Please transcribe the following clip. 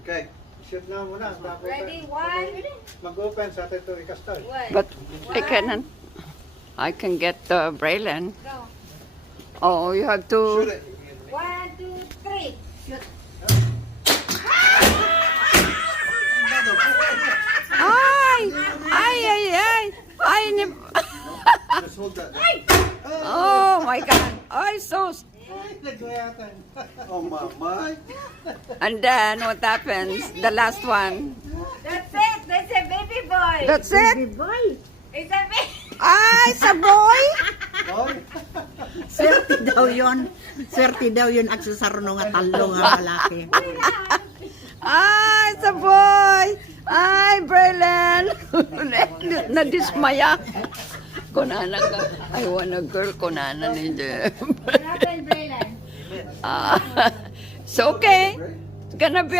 Okay. Shoot na muna. Ready, one. Mag-open sa atin ito ikastoy. But I cannot. I can get the Braylon. Go. Oh, you have Shoot to. it. 1, 2, 3. Shoot. Ay! Ay, ay, ay! Ay, Just hold that. oh my God! Ay, so. Naglayatan. Oh, mama. And then what happens? The last one. That's it. That's a baby boy. That's it? It's a baby. Ay, sa boy? Boy. Swerte daw yun. Swerte daw yun at susarno nga talo nga lalaki. Ay, sa boy! Ay, Braylon! Nadismaya. Kunana ka. I want a girl, kunana ni Jeff. What happened, Braylon? It's okay. It's gonna be